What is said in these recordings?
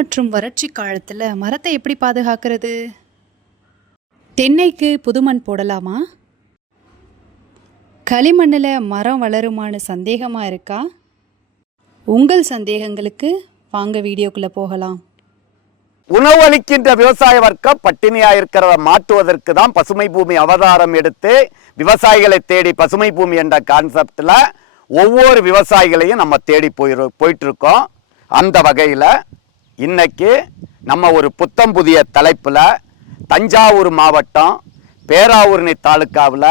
மற்றும் வறட்சி காலத்தில் மரத்தை எப்படி பாதுகாக்கிறது? தென்னைக்கு புதுமண் போடலாமா? களிமண்ணில் மரம் வளருமான்னு சந்தேகமாக இருக்கா? உங்கள் சந்தேகங்களுக்கு வாங்க வீடியோக்குள்ளே போகலாம். உணவளிக்கின்ற விவசாய வர்க்கம் பட்டினியாக இருக்கிறத மாற்றுவதற்கு தான் பசுமை பூமி அவதாரம் எடுத்து விவசாயிகளை தேடி பசுமை பூமி என்ற கான்செப்டில் ஒவ்வொரு விவசாயிகளையும் நம்ம தேடி போயிரு போயிட்டுருக்கோம். அந்த வகையில் இன்னைக்கு நம்ம ஒரு புத்தம் புதிய தலைப்பில் தஞ்சாவூர் மாவட்டம் பேராவூரணி தாலுக்காவில்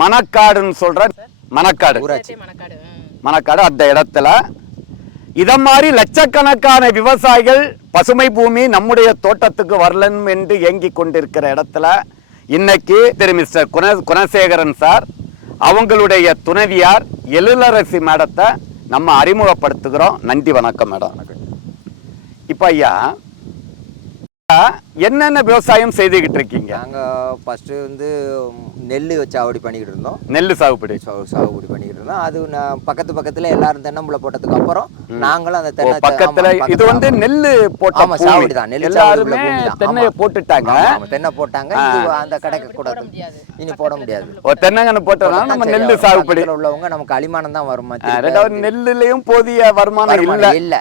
மணக்காடுன்னு சொல்ற மணக்காடு. மணக்காடு அந்த இடத்துல. இத மாதிரி லட்சக்கணக்கான விவசாயிகள் பசுமை பூமி நம்முடைய தோட்டத்துக்கு வரலன் என்று ஏங்கி கொண்டிருக்கிற இடத்துல இன்னைக்கு திரு மிஸ்டர் குண குணசேகரன் சார் அவங்களுடைய துணைவியார் எழிலரசி மேடத்தை நம்ம அறிமுகப்படுத்துகிறோம். நன்றி வணக்கம் மேடம். இப்போ ஐயா என்னென்ன விவசாயம் செய்துகிட்டு இருக்கீங்க நாங்கள் ஃபஸ்ட்டு வந்து நெல் சாகுபடி பண்ணிக்கிட்டு இருந்தோம். நெல் சாகுபடி. சாகுபடி பண்ணிக்கிட்டு இருந்தோம். அது நான் பக்கத்து பக்கத்தில் எல்லாரும் தென்னம்புல போட்டதுக்கு அப்புறம் நாங்களும் அந்த ஓ, தென்னை பக்கத்துல இது வந்து நெல்லு போட்ட ஆமா, பூமி. சாவடி தான், நெல்லு சாவடி உள்ள எல்லாருமே தான். தென்னையை. போட்டுட்டாங்க. தென்னை போட்டாங்க. இது அந்த கடைக்கு கூடாது இனி போட முடியாது. ஒரு தென்னங்கன்னு போட்டோம்னா நம்ம அவங்க சாகுபடி. பக்கத்துல உள்ளவங்க நமக்கு அலிமானம் தான் வருமா? ரெண்டாவது நெல்லுலயும் போதிய வருமானம் இல்ல. இல்ல.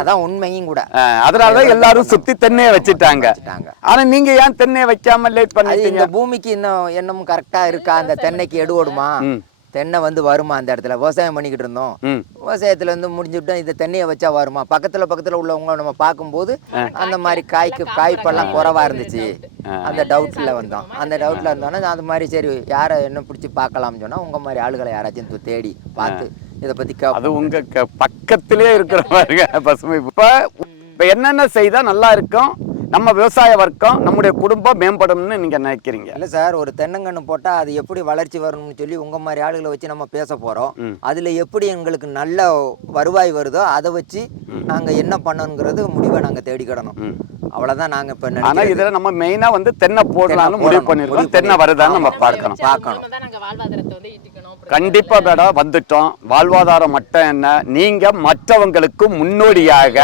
அதான் உண்மையும் கூட. ஆ, அதனாலதான் எல்லாரும் சுத்தி தென்னையை வச்சுட்டாங்க. வச்சுட்டாங்க. ஆனா நீங்க ஏன் தென்னையை வைக்காம லேட் பண்ணிட்டீங்க? இந்த பூமிக்கு இன்னும் என்னமும் கரெக்டா இருக்கா? அந்த தென்னைக்கு எடு ஓடுமா? ம். தென்னை வந்து வருமா அந்த இடத்துல? விவசாயம் பண்ணிக்கிட்டு இருந்தோம். விவசாயத்துல வந்து முடிஞ்சுட்டு இந்த தென்னையை வச்சா வருமா? பக்கத்துல பக்கத்துல உள்ளவங்க நம்ம பார்க்கும்போது அந்த மாதிரி காய்க்கு காய்ப்பெல்லாம் குறைவா இருந்துச்சு. அந்த டவுட்ல வந்தோம். அந்த டவுட்ல இருந்தோன்னா அது மாதிரி சரி யாரை என்ன பிடிச்சி பார்க்கலாம்னு சொன்னா உங்க மாதிரி ஆளுகளை யாராச்சும் தேடி பார்த்து இதை பத்தி அது உங்க பக்கத்திலே இருக்கிற பாருங்க பசுமை இப்ப இப்ப என்னென்ன செய்தா நல்லா இருக்கும்? நம்ம விவசாய வர்க்கம் நம்முடைய குடும்பம் மேம்படும்னு நீங்க நினைக்கிறீங்க இல்ல சார் ஒரு தென்னங்கன்று போட்டா அது எப்படி வளர்ச்சி வரணும்னு சொல்லி உங்க மாதிரி ஆளுகளை வச்சு நம்ம பேச போறோம் ம். அதுல எப்படி எங்களுக்கு நல்ல வருவாய் வருதோ அதை வச்சு நாங்க என்ன பண்ணணுங்கிறது முடிவை நாங்க தேடிக்கிடணும் ம். அவ்வளவுதான் நாங்க இப்ப ஆனா நினைக்கிறது. இதுல நம்ம மெயினா வந்து தென்னை போடலாம்னு முடிவு. பண்ணிருக்கோம் தென்னை வருதான்னு நம்ம. பார்க்கணும் பார்க்கணும் தான் நாங்க வாழ்வாதாரத்தை வந்து ஈட்டிக்கணும் அப்புறம் கண்டிப்பா மேடம் வந்துட்டோம் வாழ்வாதாரம் மட்டும் என்ன நீங்க மற்றவங்களுக்கு முன்னோடியாக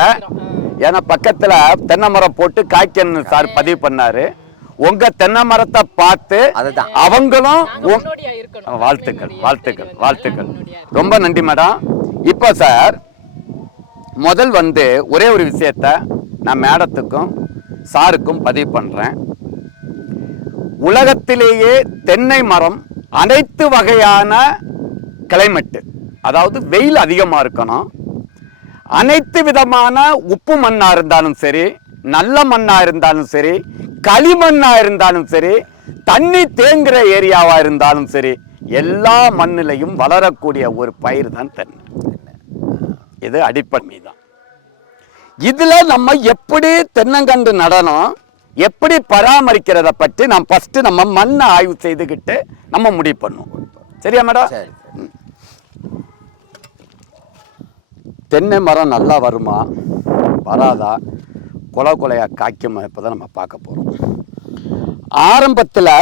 ஏன்னா பக்கத்துல தென்னை மரம் போட்டு காய்க்கன்னு சார் பதிவு பண்ணாரு. உங்க தென்னை மரத்தை பார்த்து அதுதான். அவங்களும் வாழ்த்துக்கள் வாழ்த்துக்கள் வாழ்த்துக்கள். ரொம்ப நன்றி மேடம். இப்போ சார் முதல் வந்து ஒரே ஒரு விஷயத்த நான் மேடத்துக்கும் சாருக்கும் பதிவு பண்றேன். உலகத்திலேயே தென்னை மரம் அனைத்து வகையான கிளைமேட்டு அதாவது வெயில் அதிகமாக இருக்கணும். அனைத்து விதமான உப்பு மண்ணாக இருந்தாலும் சரி நல்ல மண்ணாக இருந்தாலும் சரி களிமண்ணாக இருந்தாலும் சரி தண்ணி தேங்குகிற ஏரியாவாக இருந்தாலும் சரி எல்லா மண்ணிலையும் வளரக்கூடிய ஒரு பயிர் தான் தென்னை. இது அடிப்படை தான். இதில் நம்ம எப்படி தென்னங்கன்று நடனம் எப்படி பராமரிக்கிறத பற்றி நாம் ஃபஸ்ட்டு நம்ம மண்ணை ஆய்வு செய்துக்கிட்டு நம்ம முடிவு பண்ணுவோம். சரியா மேடம்? தென்னை மரம் நல்லா வருமா? வராதா? கொலை கொலையா காய்க்குமா? இப்போ தான் நம்ம பார்க்க போகிறோம் ஆரம்பத்தில்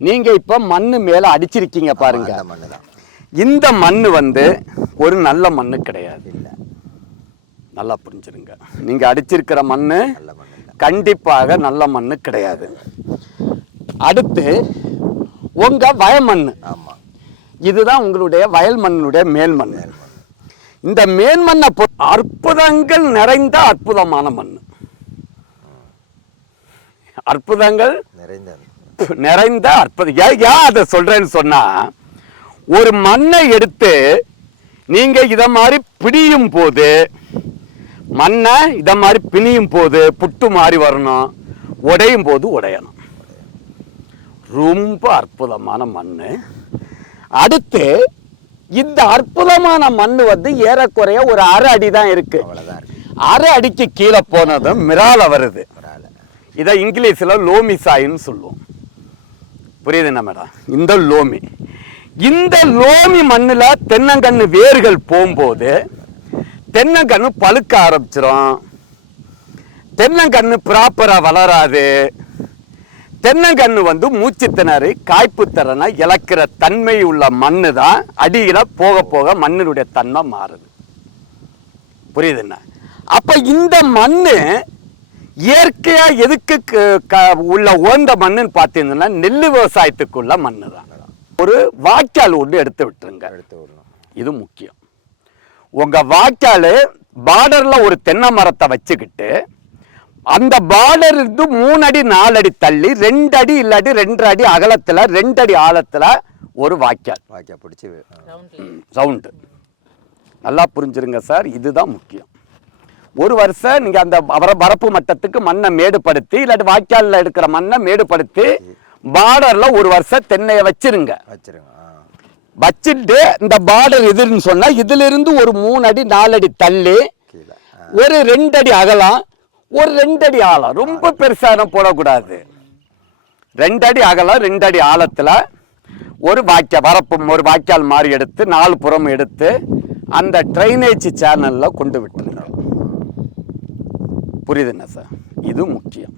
நீங்கள் இப்போ மண் மேலே அடிச்சிருக்கீங்க பாருங்க. மண்ணு தான் இந்த மண் வந்து ஒரு நல்ல மண் கிடையாது. இல்ல. நல்லா புரிஞ்சிருங்க. நீங்கள் அடிச்சிருக்கிற மண் கண்டிப்பாக நல்ல மண் கிடையாது. அடுத்து உங்கள் வயமண் ஆமா. இதுதான் உங்களுடைய வயல் மண்ணுடைய மேல் மண் இந்த மேல் மண்ணை பொ- அற்புதங்கள் நிறைந்த அற்புதமான மண் அற்புதங்கள் நிறைந்த நிறைந்த அற்புதம் ஏன் அதை சொல்றேன்னு சொன்னா ஒரு மண்ணை எடுத்து நீங்க இத மாதிரி பிடியும் போது மண்ணை இத மாதிரி பிணியும் போது புட்டு மாதிரி வரணும் உடையும் போது உடையணும். ரொம்ப அற்புதமான மண் அடுத்து இந்த அற்புதமான மண் வந்து ஏறக்குறைய ஒரு அரை அடி தான் இருக்கு. அரை அடிக்கு கீழே போனதும் மிரால வருது. இதை இங்கிலீஷில் லோமி சாயின்னு சொல்லுவோம். புரியுதுண்ணா மேடம்? இந்த லோமி. இந்த லோமி மண்ணில் தென்னங்கன்று வேர்கள் போகும்போது தென்னங்கன்று பழுக்க ஆரம்பிச்சிரும். தென்னங்கன்று ப்ராப்பராக வளராது. தென்னங்கன்று வந்து மூச்சு திணறி காய்ப்பு திறனை இழக்கிற தன்மை உள்ள மண்ணு தான் அடியில் போக போக மண்ணினுடைய தன்மை மாறுது. புரியுதுண்ணா அப்ப இந்த மண்ணு இயற்கையா எதுக்கு க- உள்ள உகந்த மண்ணுன்னு பார்த்தீங்கன்னா நெல் விவசாயத்துக்குள்ள மண்ணு தான். ஒரு வாய்க்கால் ஒன்று எடுத்து விட்டுருங்க. எடுத்து விடணும். இது முக்கியம். உங்க வாய்க்கால் பார்டர்ல ஒரு தென்னை மரத்தை வச்சுக்கிட்டு அந்த பார்டர் இருந்து மூணு அடி நாலு அடி தள்ளி ரெண்டு அடி இல்லாட்டி ரெண்டு அடி அகலத்துல ரெண்டு அடி ஆழத்துல ஒரு வாய்க்கால். வாக்கியா பிடிச்சி சவுண்டு நல்லா புரிஞ்சிருங்க சார் இதுதான் முக்கியம். ஒரு வருஷம் நீங்கள் அந்த வர வரப்பு மட்டத்துக்கு மண்ணை மேடுபடுத்தி இல்லாட்டி வாய்க்காலில் எடுக்கிற மண்ணை மேடுபடுத்தி பார்டரில் ஒரு வருஷம் தென்னையை வச்சிருங்க. வச்சிருங்க வச்சுட்டு இந்த பார்டர் எதுன்னு சொன்னால் இதிலிருந்து ஒரு மூணு அடி நாலு அடி தள்ளி ஒரு ரெண்டு அடி அகலம் ஒரு ரெண்டு அடி ஆழம். ரொம்ப பெருசான போடக்கூடாது. ரெண்டு அடி அகலம் ரெண்டு அடி ஆழத்துல ஒரு வாய்க்கா வரப்பு ஒரு வாய்க்கால் மாதிரி எடுத்து நாலு புறம் எடுத்து அந்த ட்ரைனேஜ் சேனல்ல கொண்டு விட்டுருங்க. புரியுதுண்ணா சார் இது முக்கியம்.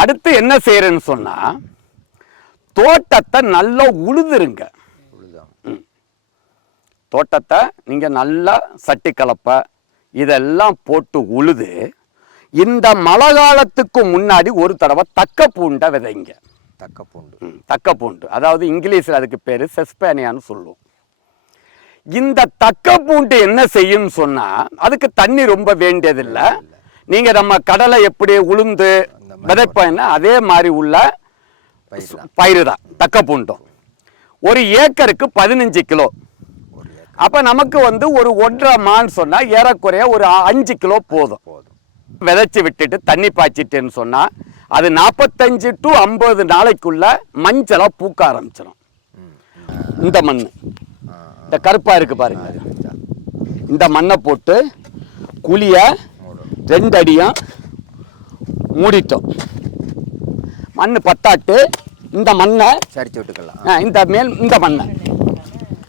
அடுத்து என்ன செய்யறேன்னு சொன்னா தோட்டத்தை நல்லா உழுதுருங்க. தோட்டத்தை நீங்கள் நல்லா சட்டி கலப்பை இதெல்லாம் போட்டு உழுது இந்த மழை காலத்துக்கு முன்னாடி ஒரு தடவை தக்க பூண்டை விதைங்க. தக்க பூண்டு. தக்க பூண்டு. அதாவது இங்கிலீஷில் அதுக்கு பேர் செஸ்பேனியான்னு சொல்லுவோம். இந்த தக்க பூண்டு என்ன செய்யும்னு சொன்னா அதுக்கு தண்ணி ரொம்ப வேண்டியதில்லை. நீங்க நம்ம கடலை எப்படி உளுந்து விதைப்போம்னா அதே மாதிரி உள்ள பயிர். தான் பயிறு தான் தக்க பூண்டும். ஒரு ஏக்கருக்கு பதினஞ்சு கிலோ. அப்ப நமக்கு வந்து ஒரு ஒன்றரை மான் சொன்னா ஏறக்குறைய ஒரு அஞ்சு கிலோ போதும். போதும். விதைச்சு விட்டுட்டு தண்ணி பாய்ச்சிட்டேன்னு சொன்னா அது நாற்பத்தஞ்சு டு ஐம்பது நாளைக்குள்ள மஞ்சளா பூக்க ஆரம்பிச்சிடும் இந்த மண் இந்த கருப்பா இருக்கு பாருங்க. இந்த மண்ணை போட்டு குழிய ரெண்டு அடியும் மூடிட்டோம். மண் பத்தாட்டு இந்த மண்ணை சரிச்சு விட்டுக்கலாம். இந்த மேல் இந்த மண்ணை.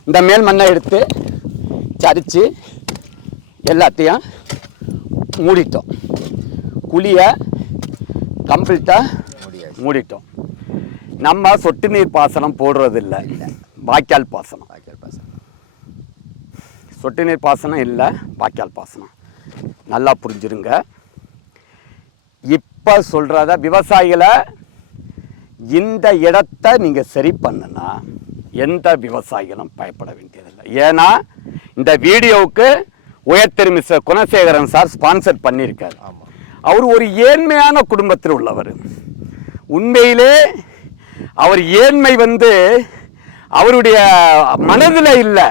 இந்த மேல் மண்ணை எடுத்து சரிச்சு எல்லாத்தையும் மூடிட்டோம். குழியை கம்ப்ளீட்டாக மூடிட்டோம். நம்ம சொட்டு நீர் பாசனம் போடுறது இல்லை. வாய்க்கால் பாசனம். வாக்கியல் பாசனம். சொட்டு நீர் பாசனம் இல்லை வாய்க்கால் பாசனம். நல்லா புரிஞ்சிருங்க. இப்போ சொல்கிறத விவசாயிகளை இந்த இடத்த நீங்கள் சரி பண்ணுனா எந்த விவசாயிகளும் பயப்பட வேண்டியதில்லை. ஏன்னா இந்த வீடியோவுக்கு உயர்திரு மிஸ்டர் குணசேகரன் சார் ஸ்பான்சர் பண்ணியிருக்காரு. அவர் ஒரு ஏழ்மையான குடும்பத்தில் உள்ளவர். உண்மையிலே அவர் ஏழ்மை வந்து அவருடைய மனதில் இல்லை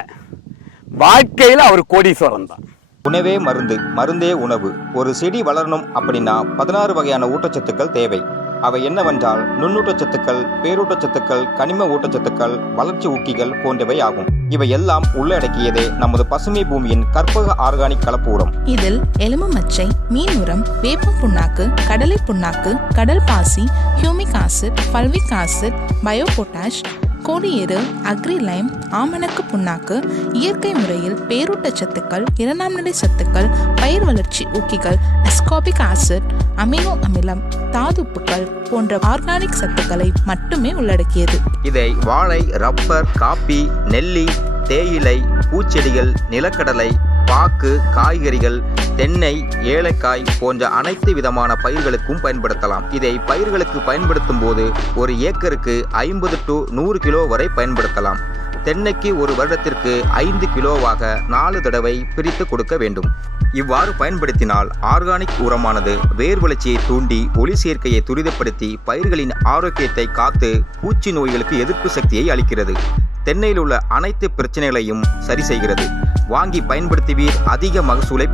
வாழ்க்கையில் அவர் கோடீஸ்வரன் தான். உணவே மருந்து மருந்தே உணவு. ஒரு செடி வளரணும் அப்படின்னா பதினாறு வகையான ஊட்டச்சத்துக்கள் தேவை. அவை என்னவென்றால் நுண்ணூட்டச்சத்துக்கள் பேரூட்டச்சத்துக்கள் கனிம ஊட்டச்சத்துக்கள் வளர்ச்சி ஊக்கிகள் போன்றவை ஆகும். இவை எல்லாம் உள்ளடக்கியதே நமது பசுமை பூமியின் கற்பக ஆர்கானிக் கலப்பு உரம் இதில் எலும்பு மச்சை மீன் உரம் வேப்பம் புண்ணாக்கு கடலை புண்ணாக்கு கடல் பாசி humic acid fulvic acid bio potash கோடியேறு agri lime ஆமணக்கு புண்ணாக்கு இயற்கை முறையில் பேரூட்டச்சத்துக்கள் இரண்டாம் நிலை சத்துக்கள் பயிர் வளர்ச்சி ஊக்கிகள் அஸ்காபிக் ஆசிட் அமினோ அமிலம் தாதுப்புக்கள் போன்ற ஆர்கானிக் சத்துக்களை மட்டுமே உள்ளடக்கியது. இதை வாழை ரப்பர் காப்பி நெல்லி தேயிலை பூச்செடிகள் நிலக்கடலை பாக்கு காய்கறிகள் தென்னை ஏலக்காய் போன்ற அனைத்து விதமான பயிர்களுக்கும் பயன்படுத்தலாம். இதை பயிர்களுக்கு பயன்படுத்தும் போது ஒரு ஏக்கருக்கு ஐம்பது டு நூறு கிலோ வரை பயன்படுத்தலாம். தென்னைக்கு ஒரு வருடத்திற்கு ஐந்து கிலோவாக நாலு தடவை பிரித்து கொடுக்க வேண்டும். இவ்வாறு பயன்படுத்தினால் ஆர்கானிக் உரமானது வேர் வளர்ச்சியை தூண்டி ஒளி சேர்க்கையை துரிதப்படுத்தி பயிர்களின் ஆரோக்கியத்தை காத்து பூச்சி நோய்களுக்கு எதிர்ப்பு சக்தியை அளிக்கிறது. தென்னையில் உள்ள அனைத்து பிரச்சனைகளையும் சரி செய்கிறது. வாங்கி பயன்படுத்துவீர் அதிக மகசூலை